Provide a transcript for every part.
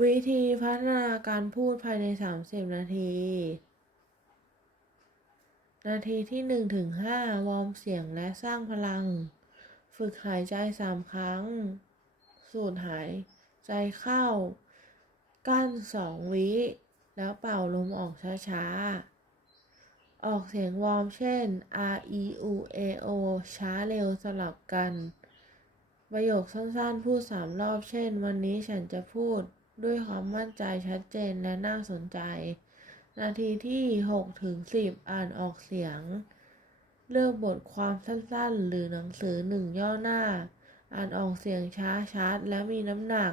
วิธีพัฒนาการพูดภายใน 30 นาที นาทีที่1ถึงวอร์มเสียงและสร้างพลัง ฝึกหายใจ 3 ครั้ง สูดหายใจเข้า กั้น 2 วิ แล้วเป่าลมออกช้า ๆ ออกเสียงวอร์มเช่น r e u a o ช้าเร็วสลับกัน ประโยคสั้นๆ พูด 3 รอบเช่น วันนี้ฉันจะพูด ด้วยความมั่นใจชัดเจนและน่าสนใจ นาทีที่6ถึง10 อ่านออกเสียง เลือกบทความสั้นๆ หรือหนังสือหนึ่งย่อหน้า อ่านออกเสียงช้าชัดและมีน้ำหนัก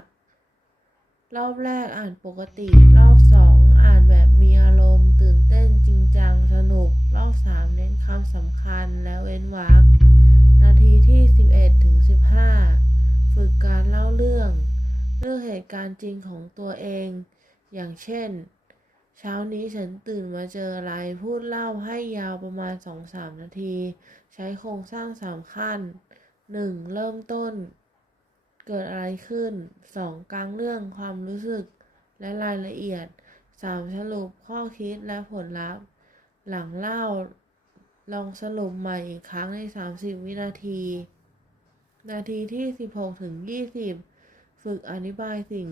รอบแรกอ่านปกติ รอบ 2 อ่านแบบมีอารมณ์ ตื่นเต้นจริงจังสนุก รอบ 3 เน้นคำสำคัญและเว้นวรรค การณ์จริงของตัวเอง อย่างเช่น เช้านี้ฉันตื่นมาเจออะไร พูดเล่าให้ยาวประมาณ 2-3 นาที ใช้โครงสร้าง 3 ขั้น 1. เริ่มต้น เกิดอะไรขึ้น 2. กลางเรื่องความรู้สึกและรายละเอียด 3. สรุปข้อคิดและผลลัพธ์ หลังเล่าลองสรุปใหม่อีกครั้งใน 30 วินาที นาทีที่ 16ถึง20 ฝึกอธิบายสิ่ง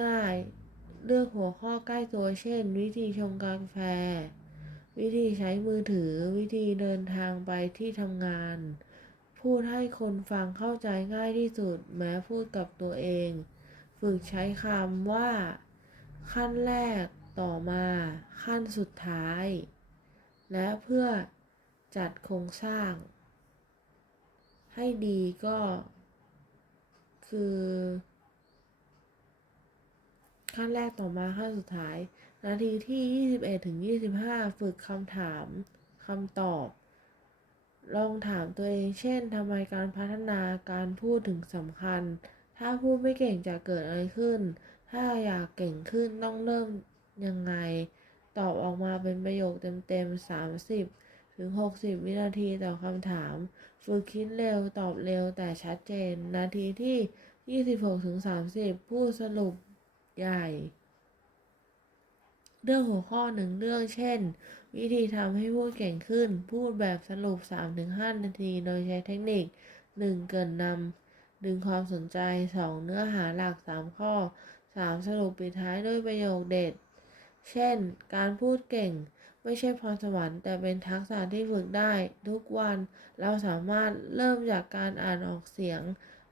ง่ายๆ เลือกหัวข้อใกล้ตัวเช่น วิธีชงกาแฟ วิธีใช้มือถือ วิธีเดินทางไปที่ทำงาน พูดให้คนฟังเข้าใจง่ายที่สุด แม้พูดกับตัวเอง ฝึกใช้คำว่า ขั้นแรกต่อมา ขั้นสุดท้าย และเพื่อจัดโครงสร้าง ให้ดีก็ คือขั้นแรกต่อมาขั้นสุดท้าย นาทีที่ 21ถึง25 ฝึกคำถามคำตอบ ลองถามตัวเอง เช่นทำไมการพัฒนาการพูดถึงสำคัญ ถ้าพูดไม่เก่งจะเกิดอะไรขึ้น ถ้าอยากเก่งขึ้นต้องเริ่มยังไง ตอบออกมาเป็นประโยคเต็มๆ 30 ถึง 60 วินาทีต่อคำถาม ฝึกคิดเร็วตอบเร็วแต่ชัดเจน นาทีที่ 26ถึง30พูดสรุปใหญ่ เรื่องหัวข้อหนึ่งเรื่องเช่น วิธีทำให้พูดเก่งขึ้น พูดแบบสรุป 3-5 นาทีโดยใช้เทคนิค 1. เกินนำดึงความสนใจ 2. เนื้อหาหลัก 3 ข้อ 3. สรุปปิดท้ายด้วยประโยคเด็ด เช่น การพูดเก่งไม่ใช่พรสวรรค์แต่เป็นทักษะที่ฝึกได้ ทุกวันเราสามารถเริ่มจากการอ่านออกเสียง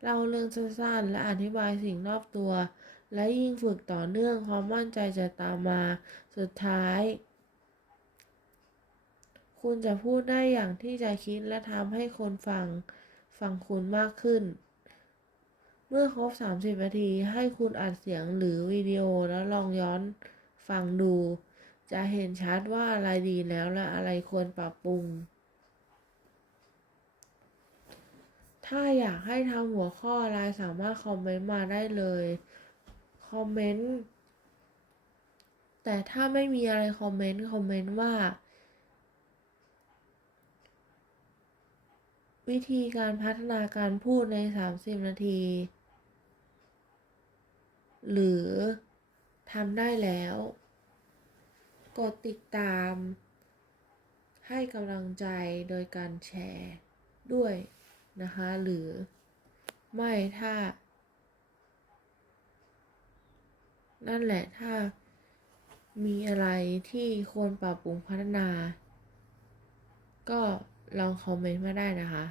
เล่าเรื่องสั้นๆ และอธิบายสิ่งรอบตัว และยิ่งฝึกต่อเนื่องความมั่นใจจะตามมา สุดท้าย คุณจะพูดได้อย่างที่ใจคิดและทำให้คนฟังฟังคุณมากขึ้น เมื่อครบ 30 นาทีให้คุณอัดเสียงหรือวิดีโอแล้วลองย้อนฟังดู จะเห็นชัดว่าอะไรดีแล้วและอะไรควรปรับปรุง ถ้าอยากให้ทำหัวข้ออะไรสามารถคอมเมนต์มาได้เลย คอมเมนต์ แต่ถ้าไม่มีอะไรคอมเมนต์ คอมเมนต์ว่า วิธีการพัฒนาการพูดใน 30 นาที หรือทำได้แล้ว กดติดตาม ให้กำลังใจโดยการแชร์ด้วย นะคะ หรือไม่ถ้า นั่นแหละถ้ามีอะไรที่ควรปรับปรุงพัฒนา ก็ลองคอมเมนต์มาได้นะคะ